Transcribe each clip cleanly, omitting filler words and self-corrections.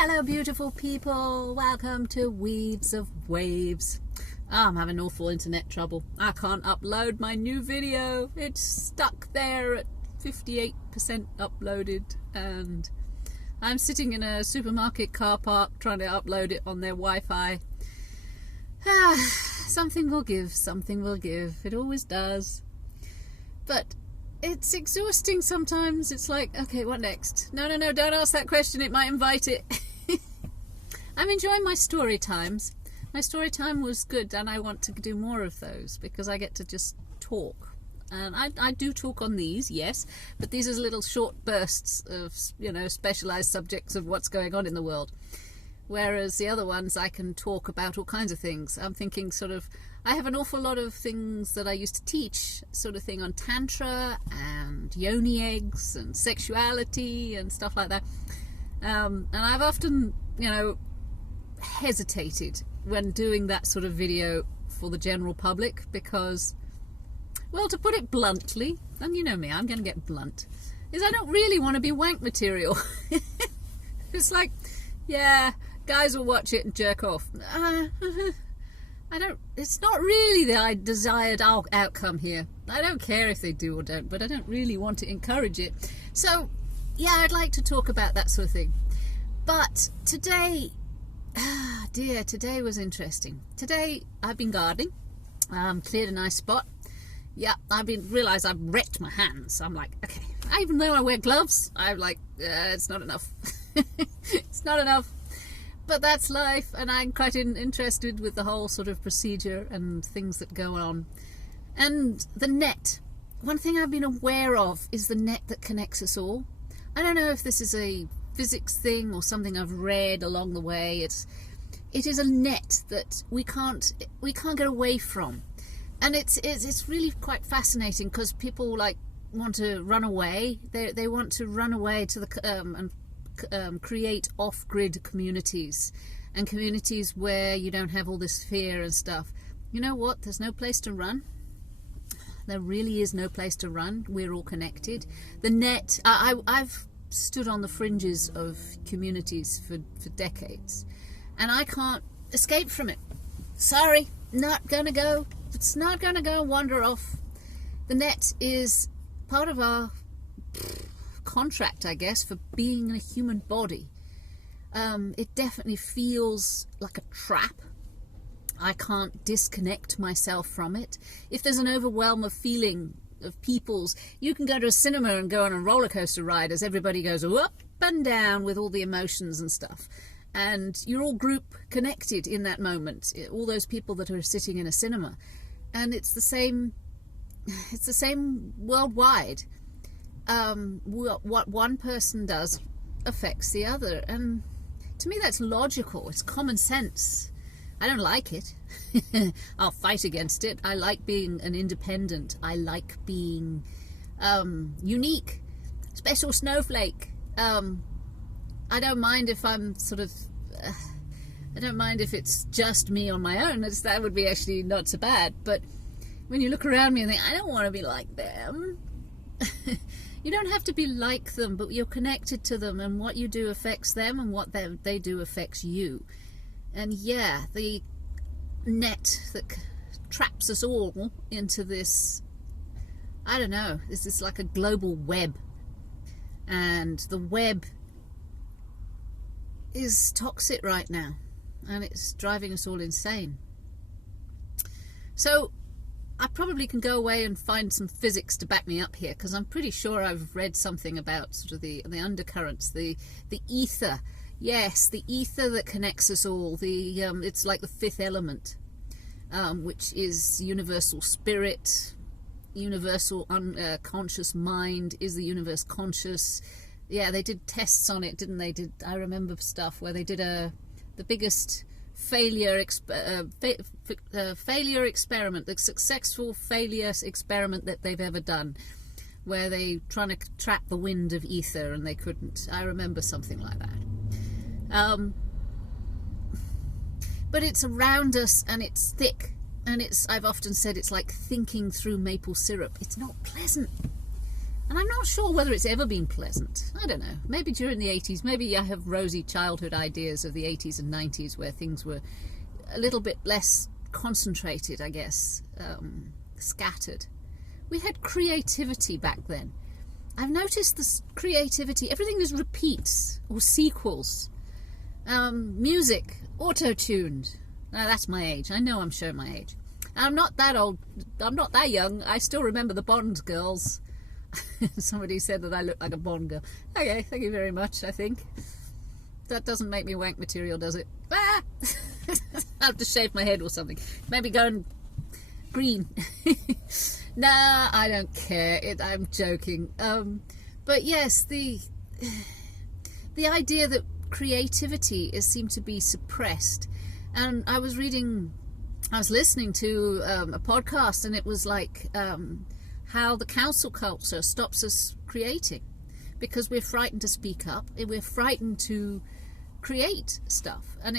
Hello beautiful people, welcome to Weaves of Waves. I'm having awful internet trouble. I can't upload my new video. It's stuck there at 58% uploaded and I'm sitting in a supermarket car park trying to upload it on their Wi-Fi. Something will give, something will give. It always does. But it's exhausting sometimes. It's like, okay, what next? No, don't ask that question. It might invite it. I'm enjoying my story times. My story time was good and I want to do more of those because I get to just talk. And I do talk on these, yes, but these are little short bursts of, specialized subjects of what's going on in the world. Whereas the other ones, I can talk about all kinds of things. I'm thinking I have an awful lot of things that I used to teach, sort of thing on Tantra and yoni eggs and sexuality and stuff like that. And I've often, hesitated when doing that sort of video for the general public because, well, to put it bluntly, and you know me, I'm going to get blunt, is I don't really want to be wank material. It's like, yeah, guys will watch it and jerk off. It's not really the desired outcome here. I don't care if they do or don't, but I don't really want to encourage it. So, yeah, I'd like to talk about that sort of thing. But today, today was interesting. Today, I've been gardening, cleared a nice spot. Yeah, realised I've wrecked my hands. I'm like, okay, even though I wear gloves, I'm like, it's not enough. It's not enough. But that's life, and I'm quite interested with the whole sort of procedure and things that go on. And the net. One thing I've been aware of is the net that connects us all. I don't know if this is a physics thing or something I've read along the way. It is a net that we can't get away from. And it's really quite fascinating because people want to run away. They want to run away to the and create off-grid communities and communities where you don't have all this fear and stuff. You know what? There's no place to run. There really is no place to run. We're all connected. The net. I've stood on the fringes of communities for decades, and I can't escape from it. Sorry, not gonna go. It's not gonna go wander off. The net is part of our contract, I guess, for being in a human body. It definitely feels like a trap. I can't disconnect myself from it. If there's an overwhelm of feeling of people's, you can go to a cinema and go on a roller coaster ride as everybody goes up and down with all the emotions and stuff. And you're all group connected in that moment, all those people that are sitting in a cinema. And it's the same worldwide. What one person does affects the other. And to me that's logical. It's common sense. I don't like it. I'll fight against it. I like being an independent. I like being unique, special snowflake. I don't mind if I'm I don't mind if it's just me on my own. That would be actually not so bad. But when you look around me and think, I don't want to be like them. You don't have to be like them, but you're connected to them, and what you do affects them, and what they do affects you. And yeah, the net that traps us all into this, I don't know, this is like a global web. And the web is toxic right now, and it's driving us all insane. So I probably can go away and find some physics to back me up here, because I'm pretty sure I've read something about sort of the undercurrents, the ether. Yes, the ether that connects us all. It's like the fifth element, which is universal spirit, universal unconscious mind. Is the universe conscious? Yeah, they did tests on it, didn't they? I remember stuff where they did the biggest failure experiment, the successful failure experiment that they've ever done, where they trying to trap the wind of ether and they couldn't. I remember something like that. But it's around us and it's thick, and I've often said it's like thinking through maple syrup. It's not pleasant. And I'm not sure whether it's ever been pleasant. I don't know. Maybe during the 80s, maybe I have rosy childhood ideas of the 80s and 90s where things were a little bit less concentrated, I guess, scattered. We had creativity back then. I've noticed this creativity, everything is repeats or sequels. Music, auto-tuned. Now that's my age. I know I'm showing my age. I'm not that old. I'm not that young. I still remember the Bond girls. Somebody said that I look like a Bond girl. Okay, thank you very much, I think. That doesn't make me wank material, does it? Ah! I have to shave my head or something. Maybe go green. Nah, I don't care. I'm joking. But yes, the idea that creativity is seemed to be suppressed. And I was listening to a podcast, and it was like how the council culture stops us creating because we're frightened to speak up, we're frightened to create stuff, and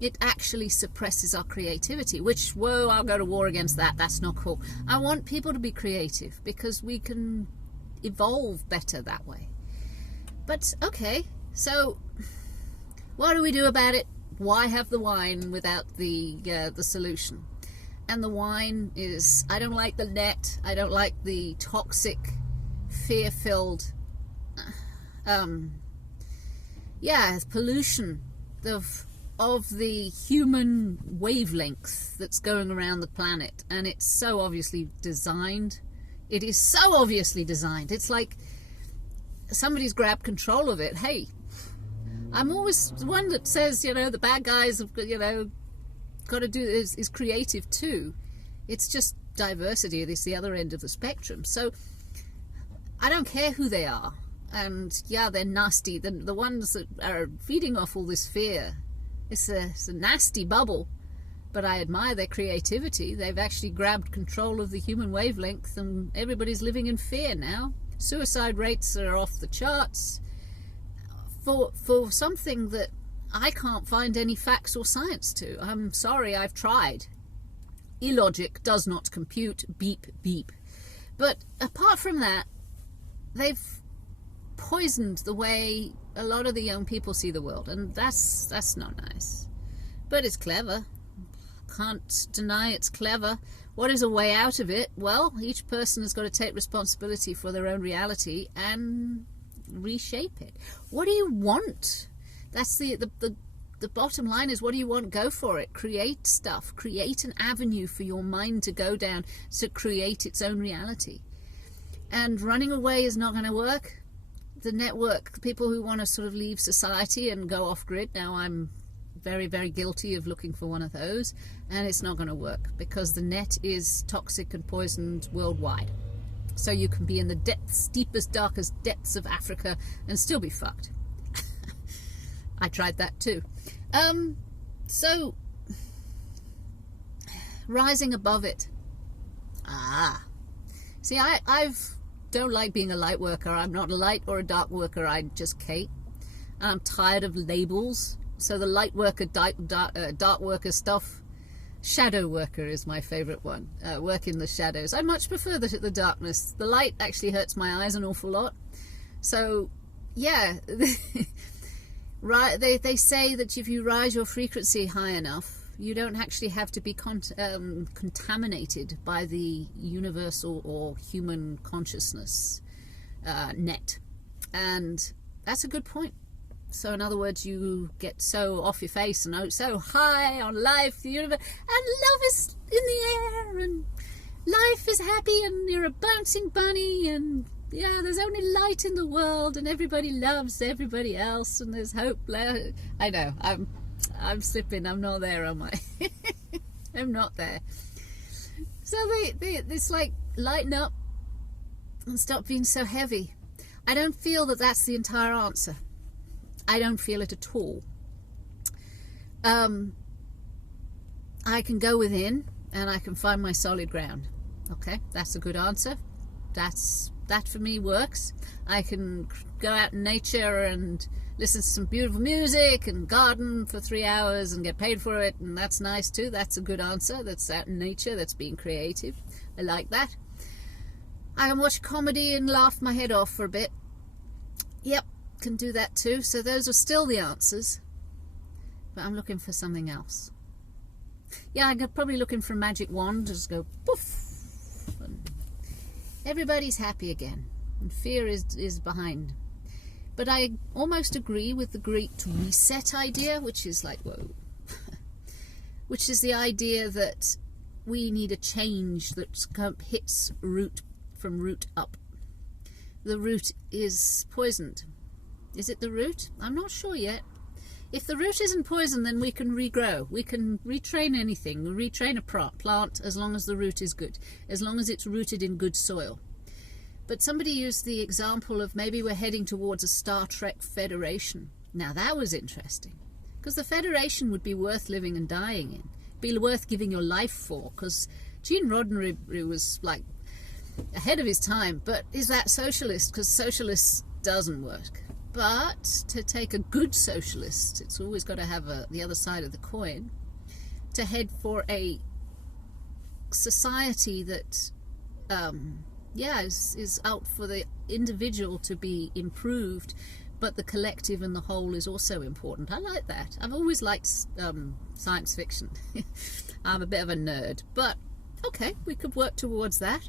it actually suppresses our creativity, which, whoa, I'll go to war against that. That's not cool. I want people to be creative because we can evolve better that way. But okay, so what do we do about it? Why have the wine without the solution? And the wine is, I don't like the net. I don't like the toxic, fear-filled, pollution of the human wavelength that's going around the planet. And it's so obviously designed. It is so obviously designed. It's like somebody's grabbed control of it. Hey, I'm always the one that says, the bad guys have, got to do is creative too. It's just diversity. It's the other end of the spectrum. So I don't care who they are. And yeah, they're nasty. The ones that are feeding off all this fear. It's a nasty bubble. But I admire their creativity. They've actually grabbed control of the human wavelength, and everybody's living in fear now. Suicide rates are off the charts for something that I can't find any facts or science to. I'm sorry, I've tried. Illogic does not compute, beep, beep. But apart from that, they've poisoned the way a lot of the young people see the world, and that's not nice. But it's clever. Can't deny it's clever. What is a way out of it? Well, each person has got to take responsibility for their own reality and reshape it. What do you want? That's the bottom line is, what do you want? Go for it. Create stuff. Create an avenue for your mind to go down to create its own reality. And running away is not going to work. The network, people who want to sort of leave society and go off grid, now I'm very, very guilty of looking for one of those, and it's not going to work because the net is toxic and poisoned worldwide. So you can be in the depths, deepest, darkest depths of Africa and still be fucked. I tried that too. So rising above it. See, I don't like being a light worker. I'm not a light or a dark worker. I'm just Kate. And I'm tired of labels. So the light worker, dark worker stuff. Shadow worker is my favorite one. Work in the shadows. I much prefer the darkness. The light actually hurts my eyes an awful lot. So, yeah. Right, they say that if you rise your frequency high enough, you don't actually have to be contaminated by the universal or human consciousness net. And that's a good point. So in other words, you get so off your face and so high on life, the universe, and love is in the air, and life is happy, and you're a bouncing bunny, and yeah, there's only light in the world, and everybody loves everybody else, and there's hope. I know, I'm slipping. I'm not there, am I? I'm not there. So it's like, lighten up and stop being so heavy. I don't feel that that's the entire answer. I don't feel it at all. I can go within and I can find my solid ground. Okay, that's a good answer. That for me works. I can go out in nature and listen to some beautiful music and garden for 3 hours and get paid for it, and that's nice too. That's a good answer. That's out in nature. That's being creative. I like that. I can watch comedy and laugh my head off for a bit. Yep, can do that too. So those are still the answers. But I'm looking for something else. Yeah, I'm probably looking for a magic wand. Just go poof. And everybody's happy again. And fear is behind. But I almost agree with the Great Reset idea, which is like, whoa. Which is the idea that we need a change that hits root from root up. The root is poisoned. Is it the root? I'm not sure yet. If the root isn't poisoned, then we can regrow. We can retrain anything, retrain a plant as long as the root is good, as long as it's rooted in good soil. But somebody used the example of maybe we're heading towards a Star Trek Federation. Now that was interesting, because the Federation would be worth living and dying in, be worth giving your life for, because Gene Roddenberry was like ahead of his time. But is that socialist? Because socialist doesn't work. But to take a good socialist, it's always got to have the other side of the coin, to head for a society that is out for the individual to be improved, but the collective and the whole is also important. I like that. I've always liked science fiction. I'm a bit of a nerd, but okay, we could work towards that.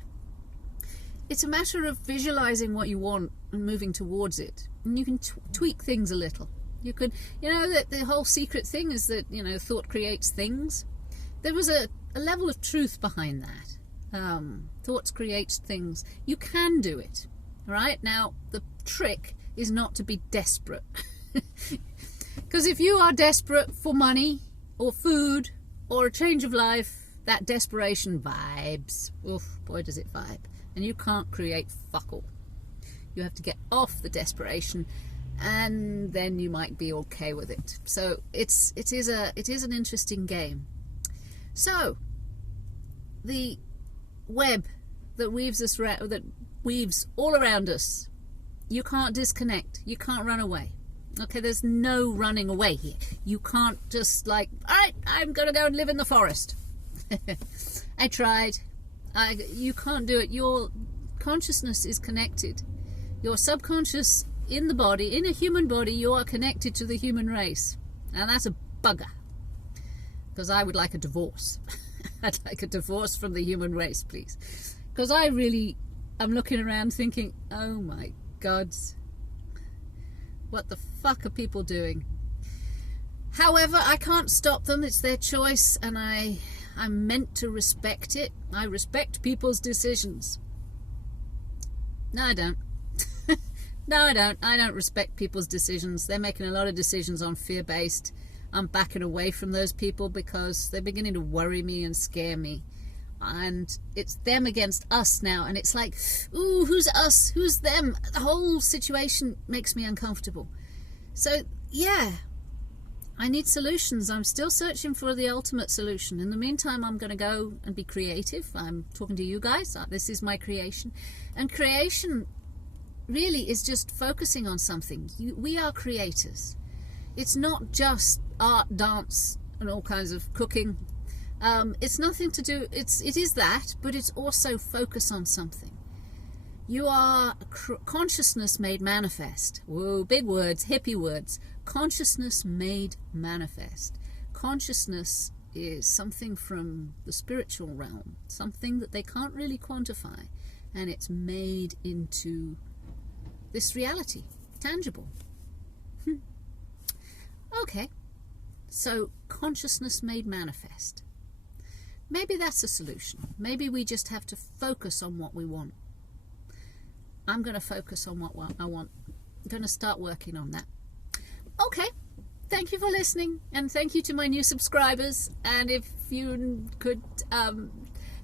It's a matter of visualizing what you want and moving towards it. And you can tweak things a little. You could, that the whole secret thing is that, thought creates things. There was a level of truth behind that. Thoughts create things. You can do it. Right? Now, the trick is not to be desperate. Because if you are desperate for money or food or a change of life, that desperation vibes. Oof, boy does it vibe. And you can't create fuck all. You have to get off the desperation, and then you might be okay with it. So it is an interesting game. So the web that weaves us that weaves all around us, you can't disconnect. You can't run away. Okay, there's no running away here. You can't just like, all right, I'm gonna go and live in the forest. I tried. You can't do it. Your consciousness is connected. Your subconscious in the body, in a human body, you are connected to the human race. And that's a bugger. Because I would like a divorce. I'd like a divorce from the human race, please. Because I'm looking around thinking, oh my God, what the fuck are people doing? However, I can't stop them. It's their choice, and I'm meant to respect it. I respect people's decisions. No, I don't. No, I don't. I don't respect people's decisions. They're making a lot of decisions on fear-based. I'm backing away from those people because they're beginning to worry me and scare me. And it's them against us now. And it's like, ooh, who's us? Who's them? The whole situation makes me uncomfortable. So, yeah. I need solutions. I'm still searching for the ultimate solution. In the meantime, I'm going to go and be creative. I'm talking to you guys. This is my creation. And creation really is just focusing on something. We are creators. It's not just art, dance, and all kinds of cooking. It's nothing to do... It is that, but it's also focus on something. You are consciousness made manifest. Whoa, big words, hippie words. Consciousness made manifest. Consciousness is something from the spiritual realm, something that they can't really quantify, and it's made into this reality, tangible. Okay, so consciousness made manifest. Maybe that's a solution. Maybe we just have to focus on what we want. I'm going to focus on what I want. I'm going to start working on that. Okay, thank you for listening, and thank you to my new subscribers. And if you could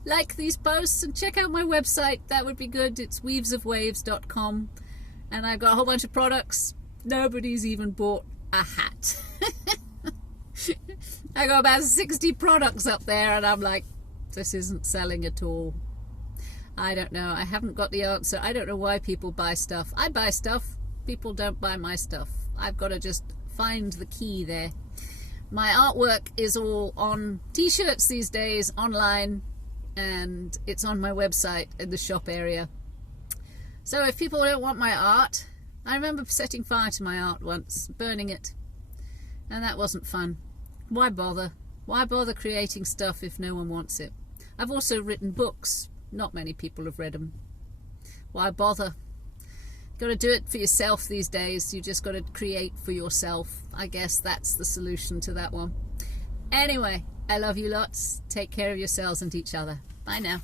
like these posts and check out my website, that would be good. It's weavesofwaves.com, and I've got a whole bunch of products. Nobody's even bought a hat. I got about 60 products up there, and I'm like, this isn't selling at all. I don't know. I haven't got the answer. I don't know why people buy stuff. I buy stuff. People don't buy my stuff. I've got to just find the key there. My artwork is all on t-shirts these days, online, and it's on my website in the shop area. So if people don't want my art, I remember setting fire to my art once, burning it, and that wasn't fun. Why bother? Why bother creating stuff if no one wants it? I've also written books. Not many people have read them. Why bother? Got to do it for yourself these days. You just got to create for yourself. I guess that's the solution to that one. Anyway, I love you lots. Take care of yourselves and each other. Bye now.